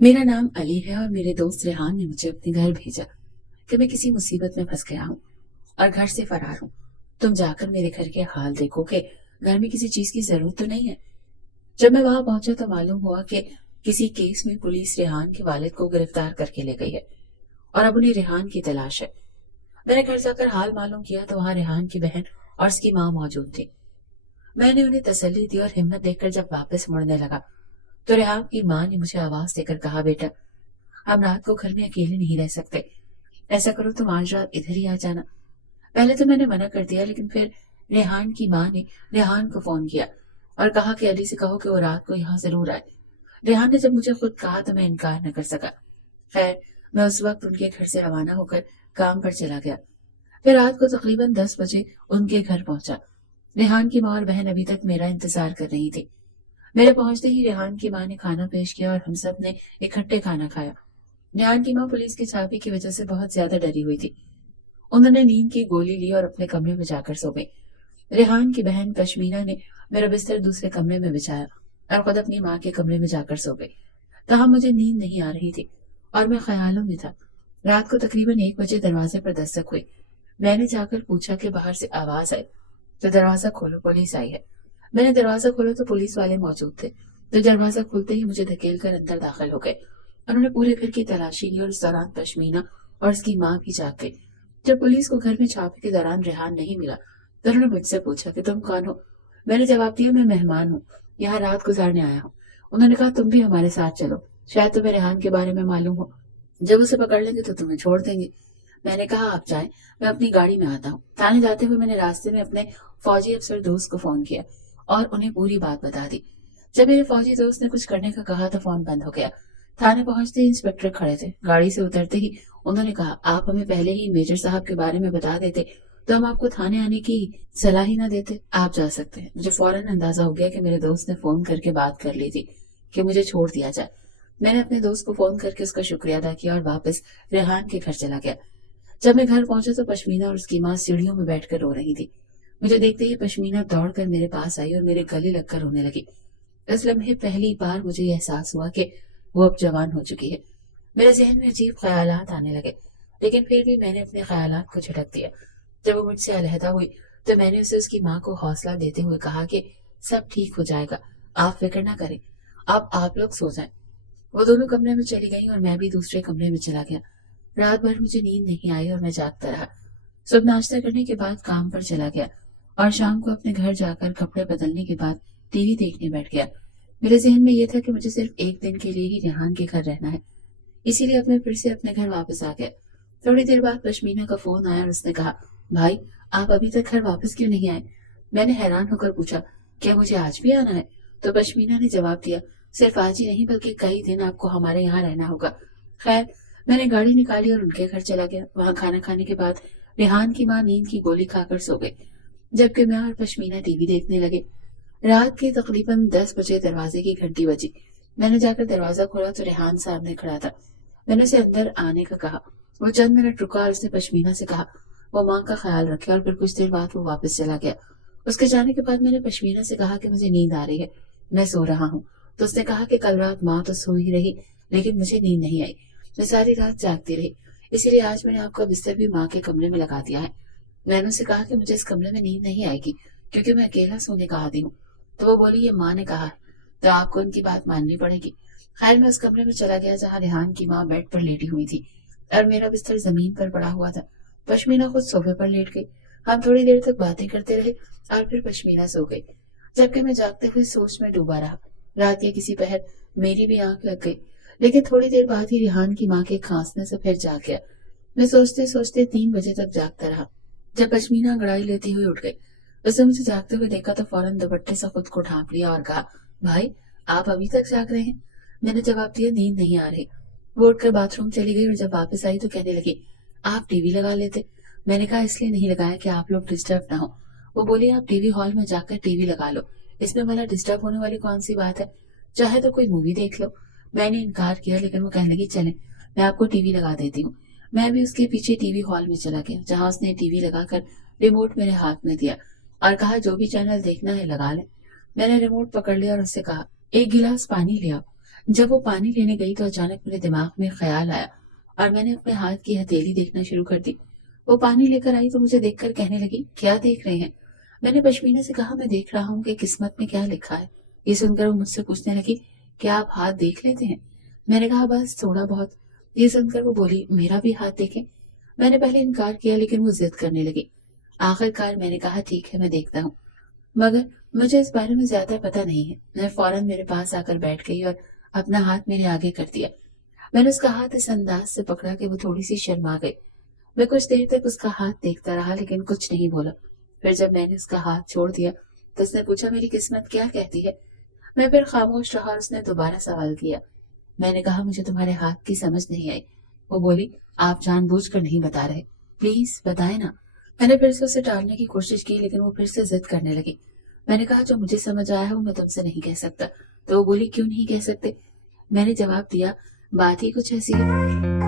मेरा नाम अली है और मेरे दोस्त रेहान ने मुझे अपने घर भेजा कि मैं किसी मुसीबत में फंस गया हूँ और घर से फरार हूँ। तुम जाकर मेरे घर के हाल देखो कि घर में किसी चीज की जरूरत तो नहीं है। जब मैं वहां पहुंचा तो मालूम हुआ कि किसी केस में पुलिस रेहान के वालिद को गिरफ्तार करके ले गई है और अब उन्हें रेहान की तलाश है। मैंने घर जाकर हाल मालूम किया तो वहां रेहान की बहन और उसकी माँ मौजूद थी। मैंने उन्हें तसल्ली दी और हिम्मत देकर जब वापस मुड़ने लगा तो रेहान की माँ ने मुझे आवाज देकर कहा, बेटा हम रात को घर में अकेले नहीं रह सकते। ऐसा करो तुम आज रात इधर ही आ जाना। पहले तो मैंने मना कर दिया, लेकिन फिर रेहान की माँ ने रेहान को फोन किया और कहा कि अली से कहो कि वो रात को यहाँ जरूर आए। रेहान ने जब मुझे खुद कहा तो मैं इनकार न कर सका। खैर, मैं उस वक्त उनके घर से रवाना होकर काम पर चला गया। फिर रात को तकरीबन 10 बजे उनके घर पहुंचा। रेहान की माँ और बहन अभी तक मेरा इंतजार कर रही थी। मेरे पहुंचते ही रेहान की माँ ने खाना पेश किया और हम सब ने इकट्ठे खाना खाया। रेहान की माँ पुलिस की छापी की वजह से बहुत ज्यादा डरी हुई थी। उन्होंने नींद की गोली ली और अपने कमरे में जाकर सो गई। रेहान की बहन पश्मीना ने मेरा बिस्तर दूसरे कमरे में बिछाया और खुद अपनी माँ के कमरे में जाकर सो गई। तहाँ मुझे नींद नहीं आ रही थी और मैं ख्यालों में था। रात को तकरीबन 1 बजे दरवाजे पर दस्तक हुई। मैंने जाकर पूछा कि बाहर से आवाज आई तो दरवाजा खोलो, पुलिस आई है। मैंने दरवाजा खोला तो पुलिस वाले मौजूद थे। तो दरवाजा खुलते ही मुझे धकेल कर अंदर दाखिल हो गए। उन्होंने पूरे घर की तलाशी ली और इस दौरान पश्मीना और उसकी माँ भी जाग गई। जब पुलिस को घर में छापे के दौरान रेहान नहीं मिला तो उन्होंने मुझसे पूछा कि तुम कौन हो। मैंने जवाब दिया, मैं मेहमान हूँ, यहाँ रात गुजारने आया हूँ। उन्होंने कहा तुम भी हमारे साथ चलो, शायद तुम्हें रेहान के बारे में मालूम हो। जब उसे पकड़ लेंगे तो तुम्हें छोड़ देंगे। मैंने कहा आप जाएं, मैं अपनी गाड़ी में आता हूँ। थाने जाते हुए मैंने रास्ते में अपने फौजी अफसर दोस्त को फोन किया और उन्हें पूरी बात बता दी। जब मेरे फौजी दोस्त ने कुछ करने का कहा तो फोन बंद हो गया। थाने पहुंचते ही इंस्पेक्टर खड़े थे। गाड़ी से उतरते ही उन्होंने कहा, आप हमें पहले ही मेजर साहब के बारे में बता देते तो हम आपको थाने आने की सलाह ही ना देते। आप जा सकते हैं। मुझे फौरन अंदाजा हो गया कि मेरे दोस्त ने फोन करके बात कर ली थी कि मुझे छोड़ दिया जाए। मैंने अपने दोस्त को फोन करके उसका शुक्रिया अदा किया और वापस रेहान के घर चला गया। जब मैं घर पहुंचा तो पश्मीना और उसकी माँ सीढ़ियों में बैठकर रो रही थी। मुझे देखते ही पश्मीना दौड़कर मेरे पास आई और मेरे गले लगकर रोने लगी। इस लम्हे पहली बार मुझे यह एहसास हुआ कि वो अब जवान हो चुकी है। मेरे जहन में अजीब ख्यालात आने लगे, लेकिन फिर भी मैंने अपने ख्यालात को झटक दिया। जब वो मुझसे अलहदा हुई तो मैंने उसे उसकी माँ को हौसला देते हुए कहा कि सब ठीक हो जाएगा, आप फिक्र ना करें, आप लोग सो जाएं। वो दोनों कमरे में चली गई और मैं भी दूसरे कमरे में चला गया। रात भर मुझे नींद नहीं आई और मैं जागता रहा। सुबह नाश्ता करने के बाद काम पर चला गया और शाम को अपने घर जाकर कपड़े बदलने के बाद टीवी देखने बैठ गया। मेरे जहन में यह था कि मुझे सिर्फ एक दिन के लिए ही रेहान के घर रहना है, इसीलिए अब मैं फिर से अपने घर वापस आ गया। थोड़ी देर बाद पश्मीना का फोन आया और उसने कहा, भाई आप अभी तक घर वापस क्यों नहीं आए। मैंने हैरान होकर पूछा, क्या मुझे आज भी आना है। तो पश्मीना ने जवाब दिया, सिर्फ आज ही नहीं बल्कि कई दिन आपको हमारे यहाँ रहना होगा। खैर, मैंने गाड़ी निकाली और उनके घर चला गया। वहां खाना खाने के बाद रेहान की माँ नींद की गोली खाकर सो गई, जबकि मैं और पश्मीना टीवी देखने लगे। रात के तकरीबन 10 बजे दरवाजे की घंटी बजी। मैंने जाकर दरवाजा खोला तो रेहान सामने खड़ा था। मैंने उसे अंदर आने का कहा। वो चंद मिनट रुका और उसने पश्मीना से कहा वो माँ का ख्याल रखे, और फिर कुछ देर बाद वो वापस चला गया। उसके जाने के बाद मैंने पश्मीना से कहा कि मुझे नींद आ रही है, मैं सो रहा हूँ। तो उसने कहा कि कल रात माँ तो सो ही रही, लेकिन मुझे नींद नहीं आई, मैं सारी रात जागती रही, इसीलिए आज मैंने आपका बिस्तर भी माँ के कमरे में लगा दिया है। मैंने उसे कहा कि मुझे इस कमरे में नींद नहीं आएगी क्योंकि मैं अकेला सोने का आदी हूँ। तो वो बोली, ये माँ ने कहा है तो आपको उनकी बात माननी पड़ेगी। खैर, मैं उस कमरे में चला गया जहाँ रेहान की माँ बेड पर लेटी हुई थी और मेरा बिस्तर जमीन पर पड़ा हुआ था। पश्मीना खुद सोफे पर लेट गई। हम थोड़ी देर तक बातें करते रहे और फिर पश्मीना सो गई, जबकि मैं जागते हुए सोच में डूबा रहा। रात के किसी पहर मेरी भी आंख लग गई, लेकिन थोड़ी देर बाद ही रेहान की माँ के खांसने से फिर जाग गया। मैं सोचते सोचते 3 बजे तक जागता रहा। जब पश्मीना अंगड़ाई लेती हुई उठ गई, उसने मुझे जागते हुए देखा तो फौरन दुपट्टे से खुद को ढांप लिया और कहा, भाई आप अभी तक जाग रहे हैं। मैंने जवाब दिया, नींद नहीं आ रही। वो उठकर बाथरूम चली गई और जब वापस आई तो कहने लगी, आप टीवी लगा लेते। मैंने कहा, इसलिए नहीं लगाया कि आप लोग डिस्टर्ब ना हो। वो बोली, आप टीवी हॉल में जाकर टीवी लगा लो, इसमें भला डिस्टर्ब होने वाली कौन सी बात है, चाहे तो कोई मूवी देख लो। मैंने इनकार किया, लेकिन वो कहने लगी, चले मैं आपको टीवी लगा देती हूँ। मैं भी उसके पीछे टीवी हॉल में चला गया, जहाँ उसने टीवी लगाकर रिमोट मेरे हाथ में दिया और कहा, जो भी चैनल देखना है लगा ले। मैंने रिमोट पकड़ लिया और उससे कहा, एक गिलास पानी ले आओ। जब वो पानी लेने गई तो अचानक मेरे दिमाग में ख्याल आया और मैंने अपने हाथ की हथेली देखना शुरू कर दी। वो पानी लेकर आई तो मुझे देखकर कहने लगी, क्या देख रहे हैं? मैंने पश्मीना से कहा, मैं देख रहा हूँ कि किस्मत में क्या लिखा है। ये सुनकर वो मुझसे पूछने लगी, क्या आप हाथ देख लेते हैं? मैंने कहा, बस थोड़ा बहुत। ये सुनकर वो बोली, मेरा भी हाथ देखें। मैंने पहले इनकार किया लेकिन वो जिद करने लगी। आखिरकार मैंने कहा, ठीक है, मैं देखता हूँ, मगर मुझे इस बारे में ज्यादा पता नहीं है। मैं फौरन मेरे पास आकर बैठ गई और अपना हाथ मेरे आगे कर दिया। मैंने उसका हाथ इस अंदाज से पकड़ा कि वो थोड़ी सी शर्मा गई। मैं कुछ देर तक उसका हाथ देखता रहा लेकिन कुछ नहीं बोला। फिर जब मैंने उसका हाथ छोड़ दिया तो उसने पूछा, मेरी किस्मत क्या कहती है? मैं फिर खामोश रहा और उसने दोबारा सवाल किया। मैंने कहा, मुझे तुम्हारे हाथ की समझ नहीं आई। वो बोली, आप जानबूझकर नहीं बता रहे, प्लीज बताए ना। मैंने फिर से उसे टालने की कोशिश की लेकिन वो फिर से जिद करने लगी। मैंने कहा, जो मुझे समझ आया है वो मैं तुमसे नहीं कह सकता। तो वो बोली, क्यों नहीं कह सकते? मैंने जवाब दिया, बात ही कुछ ऐसी है।